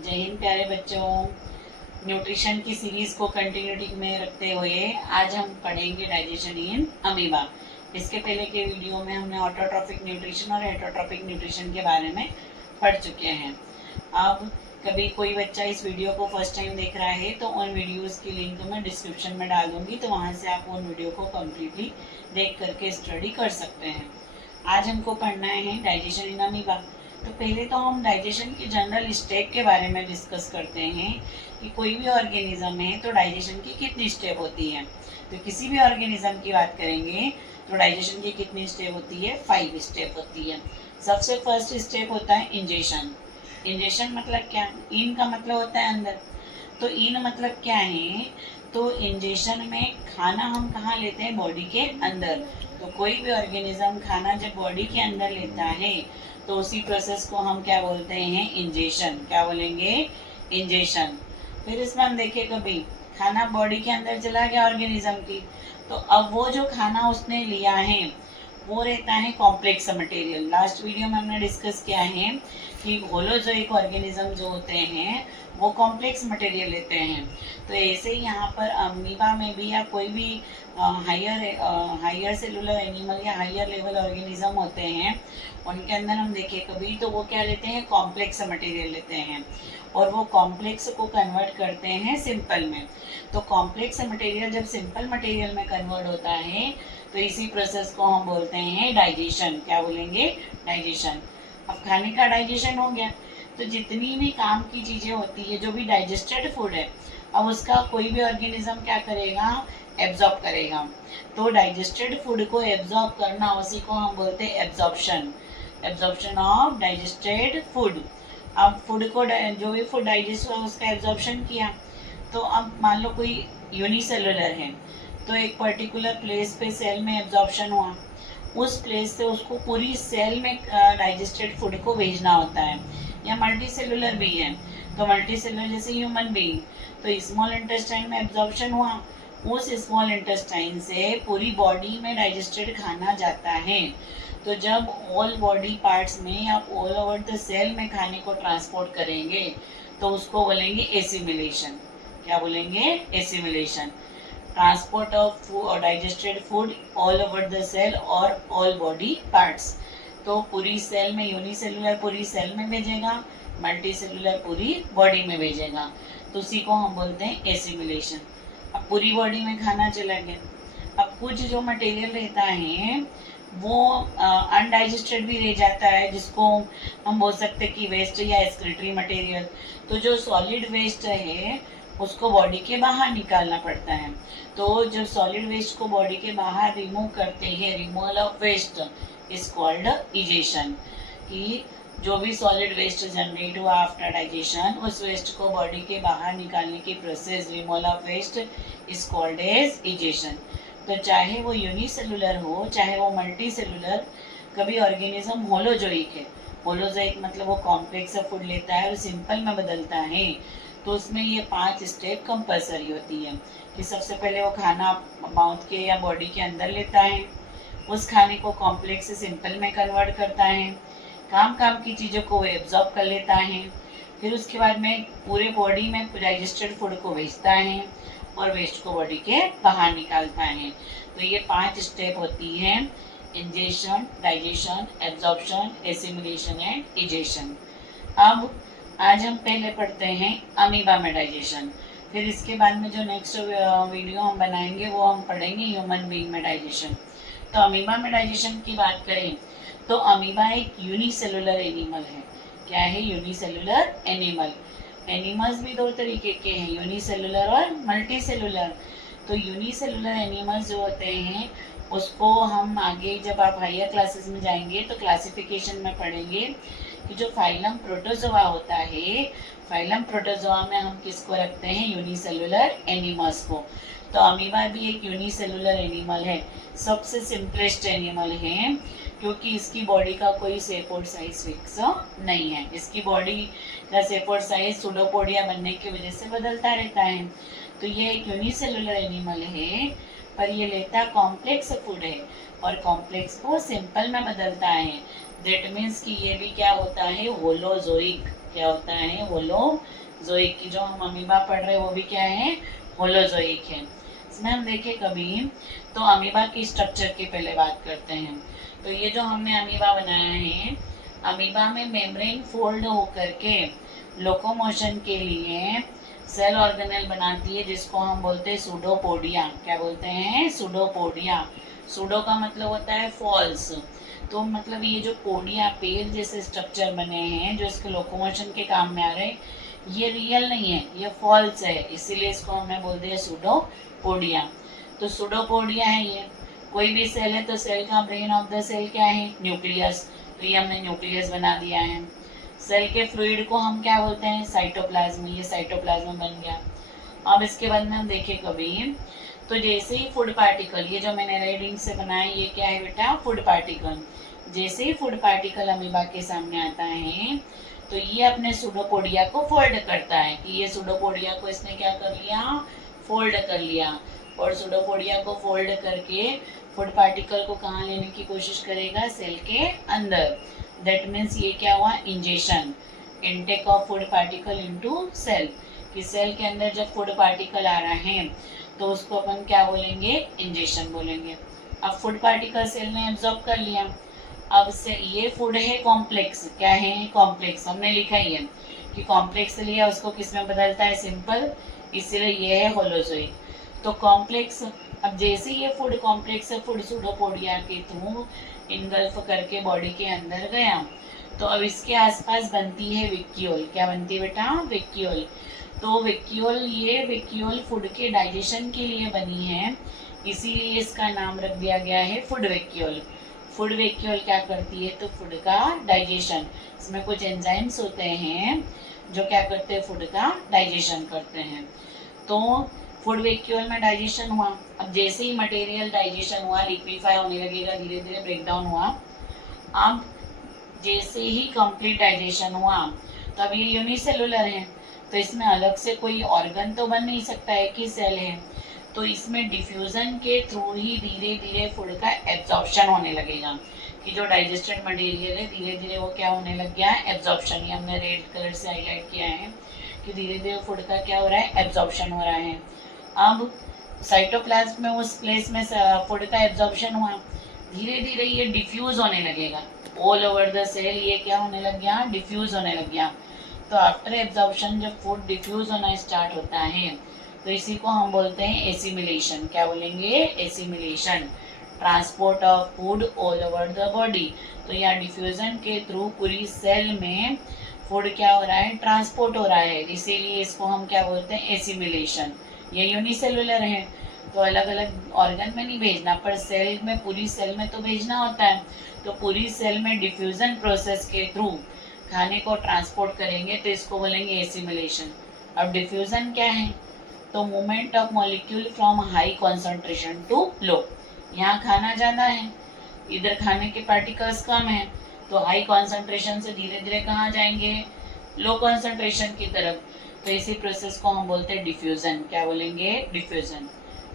जय हिंद प्यारे बच्चों। न्यूट्रिशन की सीरीज को कंटिन्यूटी में रखते हुए आज हम पढ़ेंगे डाइजेशन इन अमीबा। इसके पहले के वीडियो में हमने ऑटोट्रॉफिक न्यूट्रिशन और हेटरोट्रॉफिक न्यूट्रिशन के बारे में पढ़ चुके हैं। अब कभी कोई बच्चा इस वीडियो को फर्स्ट टाइम देख रहा है तो उन वीडियोस की लिंक मैं डिस्क्रिप्शन में डाल दूंगी, तो वहाँ से आप उन वीडियो को कम्प्लीटली देख करके स्टडी कर सकते हैं। आज हमको पढ़ना है डाइजेशन इन अमीबा। तो पहले तो हम डाइजेशन की जनरल स्टेप के बारे में डिस्कस करते हैं कि कोई भी ऑर्गेनिज्म है तो डाइजेशन की कितनी स्टेप होती है। तो किसी भी ऑर्गेनिज्म की बात करेंगे तो डाइजेशन की कितनी स्टेप होती है, 5 स्टेप होती है। सबसे फर्स्ट स्टेप होता है इंजेशन। इंजेशन मतलब क्या, इन का मतलब होता है अंदर, तो इन मतलब क्या है, तो इंजेशन में खाना हम कहाँ लेते हैं, बॉडी के अंदर। तो कोई भी ऑर्गेनिज्म खाना जब बॉडी के अंदर लेता है तो उसी प्रोसेस को हम क्या बोलते हैं, इंजेशन। क्या बोलेंगे, इंजेशन। फिर इसमें हम देखें कभी खाना बॉडी के अंदर चला गया ऑर्गेनिज्म की, तो अब वो जो खाना उसने लिया है वो रहता है कॉम्प्लेक्स मटेरियल। लास्ट वीडियो में हमने डिस्कस किया है कि होलोजोइक ऑर्गेनिज्म जो होते हैं वो कॉम्प्लेक्स मटेरियल लेते हैं। तो ऐसे ही यहाँ पर अमीबा में भी या कोई भी हायर सेलुलर एनिमल या हायर लेवल ऑर्गेनिज्म होते हैं, उनके अंदर हम देखें कभी तो वो क्या लेते हैं, कॉम्प्लेक्स मटेरियल लेते हैं और वो कॉम्प्लेक्स को कन्वर्ट करते हैं सिंपल में। तो कॉम्प्लेक्स मटेरियल जब सिंपल मटेरियल में कन्वर्ट होता है तो इसी प्रोसेस को हम बोलते हैं डाइजेशन। क्या बोलेंगे, डाइजेशन। अब खाने का डाइजेशन हो गया, तो जितनी भी काम की चीज़ें होती है, जो भी डाइजेस्टेड फूड है, अब उसका कोई भी ऑर्गेनिज्म क्या करेगा, एब्जॉर्ब करेगा। तो डाइजेस्टेड फूड को एब्जॉर्ब करना, उसी को हम बोलते हैं absorption. Absorption of digested food. अब फूड को जो भी फूड डाइजेस्ट हुआ उसका एब्जॉर्प्शन किया। तो अब मान लो कोई यूनिसेलुलर है तो एक पर्टिकुलर प्लेस पे सेल में एब्जॉर्प्शन हुआ, उस प्लेस से उसको पूरी सेल में डाइजेस्टेड फूड को भेजना होता है। या मल्टी सेलुलर भी है तो मल्टी सेलुलर जैसे ह्यूमन बीइंग, तो स्मॉल इंटेस्टाइन में एब्जॉर्प्शन हुआ, उस स्मॉल इंटेस्टाइन से पूरी बॉडी में डाइजेस्टेड खाना जाता है। तो जब ऑल बॉडी पार्ट्स में या ऑल ओवर द सेल में खाने को ट्रांसपोर्ट करेंगे तो उसको बोलेंगे एसिमिलेशन। क्या बोलेंगे, assimilation. Transport of digested food all over the cell और ऑल बॉडी पार्ट्स। तो पूरी सेल में, यूनिसेलुलर पूरी सेल में भेजेगा, मल्टी सेलुलर पूरी बॉडी में भेजेगा, तो उसी को हम बोलते हैं एसिमिलेशन। अब पूरी बॉडी में खाना चला गया, अब कुछ जो मटेरियल रहता है वो अनडाइजेस्टेड भी रह जाता है, जिसको हम बोल सकते हैं कि वेस्ट या एक्सक्रीटरी मटेरियल। तो जो सॉलिड वेस्ट है उसको बॉडी के बाहर निकालना पड़ता है। तो जब सॉलिड वेस्ट को बॉडी के बाहर रिमूव करते हैं, removal of waste is called egestion. कि जो भी सॉलिड वेस्ट जनरेट हुआ आफ्टर डाइजेशन, उस वेस्ट को बॉडी के बाहर निकालने की process, removal of waste, is called egestion. तो चाहे वो यूनिसेलुलर हो चाहे वो मल्टी सेलुलर, कभी ऑर्गेनिज्म होलोजोइक है, होलोजोइक मतलब वो कॉम्प्लेक्स फूड लेता है और सिंपल में बदलता है, तो उसमें ये 5 स्टेप कंपलसरी होती है। कि सबसे पहले वो खाना माउथ के या बॉडी के अंदर लेता है, उस खाने को कॉम्प्लेक्स से सिंपल में कन्वर्ट करता है, काम की चीज़ों को वो एब्जॉर्ब कर लेता है, फिर उसके बाद में पूरे बॉडी में डाइजेस्टेड फूड को भेजता है और वेस्ट को बॉडी के बाहर निकालता है। तो ये 5 स्टेप होती है, ingestion, digestion, absorption, assimilation and egestion. अब आज हम पहले पढ़ते हैं अमीबा में डाइजेशन, फिर इसके बाद में जो नेक्स्ट वीडियो हम बनाएंगे वो हम पढ़ेंगे ह्यूमन बीइंग में डाइजेशन। तो अमीबा में डाइजेशन की बात करें तो अमीबा एक यूनिसेलुलर एनिमल है। क्या है, यूनिसेलुलर एनिमल। एनिमल्स भी 2 तरीके के हैं, यूनिसेलुलर और मल्टी सेलुलर। तो यूनिसेलुलर एनिमल्स जो होते हैं उसको हम आगे जब आप हायर क्लासेस में जाएंगे तो क्लासिफिकेशन में पढ़ेंगे कि जो फाइलम प्रोटोजोआ होता है, फाइलम प्रोटोजोआ में हम किसको रखते हैं, यूनिसेलुलर एनिमल्स को। तो अमीबा भी एक यूनिसेलुलर एनिमल है, सबसे सिंपलेस्ट एनिमल है, क्योंकि इसकी बॉडी का कोई शेप और साइज फिक्स नहीं है। इसकी बॉडी का शेप और साइज सूडोपोडिया बनने की वजह से बदलता रहता है। तो ये एक यूनिसेलुलर एनिमल है, पर ये लेता कॉम्प्लेक्स फूड है और कॉम्प्लेक्स को सिंपल में बदलता है। दैट मीन्स कि ये भी क्या होता है, होलोजोइक। क्या होता है, होलोजोइक की जो हम अमीबा पढ़ रहे हैं वो भी क्या है, होलोजोइक है। इसमें हम देखें कभी तो अमीबा की स्ट्रक्चर की पहले बात करते हैं। तो ये जो हमने अमीबा बनाया है, अमीबा में मेम्ब्रेन फोल्ड होकर के लोकोमोशन के लिए सेल ऑर्गेनेल बनाती है, जिसको हम बोलते हैं सूडोपोडिया। क्या बोलते हैं, सूडोपोडिया। सूडो का मतलब होता है फॉल्स, तो मतलब ये जो पोडिया पेड़ जैसे स्ट्रक्चर बने हैं जो इसके लोकोमोशन के काम में आ रहे हैं, ये रियल नहीं है, ये फॉल्स है, इसीलिए इसको हमने बोल दिया सूडोपोडिया। तो सूडोपोडिया है ये। कोई भी सेल है तो सेल का ब्रेन ऑफ द सेल क्या है, न्यूक्लियस। तो ये हमने न्यूक्लियस बना दिया है। सेल के फ्लूइड को हम क्या बोलते हैं, साइटोप्लाज्म। ये साइटोप्लाज्म बन गया। अब इसके बाद में हम देखें कभी तो जैसे ही फूड पार्टिकल, ये जो मैंने रेड इंक से बनाया ये क्या है बेटा, फूड पार्टिकल। जैसे ही फूड पार्टिकल अमीबा के सामने आता है तो ये अपने सूडोपोडिया को फोल्ड करता है कि ये सूडोपोडिया को इसने क्या कर लिया, फोल्ड कर लिया। और सूडोपोडिया को फोल्ड करके फूड पार्टिकल को कहाँ लेने की कोशिश करेगा, सेल के अंदर। दैट मीन्स ये क्या हुआ, ingestion, intake of food particle into cell. कि सेल के अंदर जब फूड पार्टिकल आ रहा है तो उसको अपन क्या बोलेंगे, इंजेक्शन बोलेंगे। अब फूड पार्टिकल सेल ने एब्जॉर्ब कर लिया। अब से ये फूड है कॉम्प्लेक्स, क्या है, कॉम्प्लेक्स। हमने लिखा ही है कि कॉम्प्लेक्स लिया उसको किस में बदलता है, सिंपल, इसीलिए ये है होलोजोइक। तो कॉम्प्लेक्स, अब जैसे ये फूड कॉम्प्लेक्स है, फूड सूडोपोडिया के थ्रू इनगल्फ करके बॉडी के अंदर गया, तो अब इसके आसपास बनती है विक्यूल। क्या बनती है बेटा, विक्यूल। तो विक्यूल, ये विक्यूल फूड के डाइजेशन के लिए बनी है, इसीलिए इसका नाम रख दिया गया है फूड वैक्यूल। फूड वैक्यूल क्या करती है, तो फूड का डाइजेशन। इसमें कुछ एंजाइम्स होते हैं जो क्या करते हैं, फूड का डाइजेशन करते हैं। तो फूड वैक्यूल में डाइजेशन हुआ। अब जैसे ही मटेरियल डाइजेशन हुआ, लिक्विफाई होने लगेगा, धीरे धीरे ब्रेक डाउन हुआ। अब जैसे ही कंप्लीट डाइजेशन हुआ तो अब ये यूनिसेलुलर है, तो इसमें अलग से कोई ऑर्गन तो बन नहीं सकता है कि सेल है, तो इसमें डिफ्यूजन के थ्रू ही धीरे धीरे फूड का एब्जॉर्प्शन होने लगेगा। कि जो डाइजेस्टेड मटेरियल है धीरे धीरे वो क्या होने लग गया, एब्जॉर्प्शन। ये हमने रेड कलर से हाईलाइट किया है कि धीरे धीरे फूड का क्या हो रहा है, एब्जॉर्प्शन हो रहा है। अब साइटोप्लाज्म में, उस प्लेस में फूड का एब्जॉर्प्शन हुआ, धीरे धीरे ये डिफ्यूज होने लगेगा ऑल ओवर द सेल। ये क्या होने लग गया, डिफ्यूज होने लग गया। तो आफ्टर एब्जॉर्प्शन जब फूड डिफ्यूज होना स्टार्ट होता है तो इसी को हम बोलते हैं एसिमिलेशन। क्या बोलेंगे, assimilation, transport of food all over the body. तो यहाँ डिफ्यूजन के थ्रू पूरी सेल में फूड क्या हो रहा है, ट्रांसपोर्ट हो रहा है, इसीलिए इसको हम क्या बोलते हैं, एसिमिलेशन। ये यूनिसेलुलर है तो अलग अलग ऑर्गन में नहीं भेजना, पर सेल में, पूरी सेल में तो भेजना होता है। तो पूरी सेल में डिफ्यूजन प्रोसेस के थ्रू खाने को ट्रांसपोर्ट करेंगे तो इसको बोलेंगे एसिमिलेशन। अब डिफ्यूजन क्या है, तो movement of molecule from high concentration to low. यहाँ खाना ज़्यादा है, इधर खाने के पार्टिकल्स कम है, तो हाई कॉन्सेंट्रेशन से धीरे धीरे कहाँ जाएंगे, लो कॉन्सेंट्रेशन की तरफ। तो इसी प्रोसेस को हम बोलते हैं डिफ्यूजन। क्या बोलेंगे, डिफ्यूजन।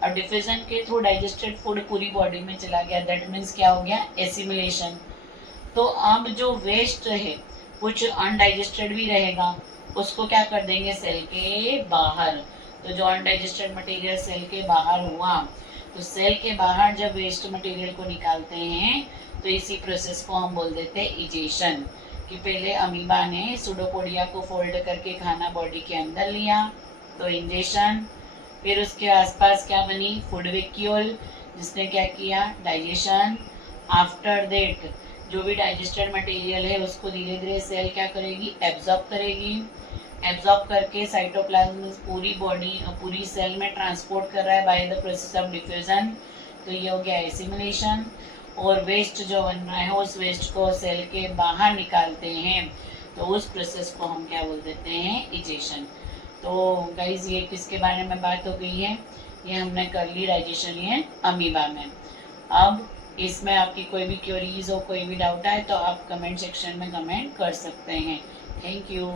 और डिफ्यूजन के थ्रू डाइजेस्टेड फूड पूरी बॉडी में चला गया, दैट मीन्स क्या हो गया, एसिमिलेशन। तो अब जो वेस्ट है, कुछ अनडाइजेस्टेड भी रहेगा, उसको क्या कर देंगे, सेल के बाहर। तो जो अनडाइजेस्टेड मटेरियल सेल के बाहर हुआ, तो सेल के बाहर जब वेस्ट मटेरियल को निकालते हैं तो इसी प्रोसेस को हम बोल देते हैं इजेशन। कि पहले अमीबा ने सूडोपोडिया को फोल्ड करके खाना बॉडी के अंदर लिया, तो इंजेशन। फिर उसके आसपास क्या बनी, फूड वैक्यूल, जिसने क्या किया, डाइजेशन। आफ्टर दैट जो भी डाइजेस्टेड मटेरियल है उसको धीरे धीरे सेल क्या करेगी, एब्जॉर्ब करेगी। एब्जॉर्ब करके साइटोप्लाज्म पूरी बॉडी, पूरी सेल में ट्रांसपोर्ट कर रहा है by the process of diffusion. तो ये हो गया एसिमिलेशन। और वेस्ट जो बन रहा है उस वेस्ट को सेल के बाहर निकालते हैं, तो उस प्रोसेस को हम क्या बोल देते हैं, इजेशन। तो गाइज ये किसके बारे में बात हो गई है, ये हमने कर ली डाइजेशन ये अमीबा में। अब इसमें आपकी कोई भी क्वेरीज हो, कोई भी डाउट आए तो आप कमेंट सेक्शन में कमेंट कर सकते हैं। Thank you.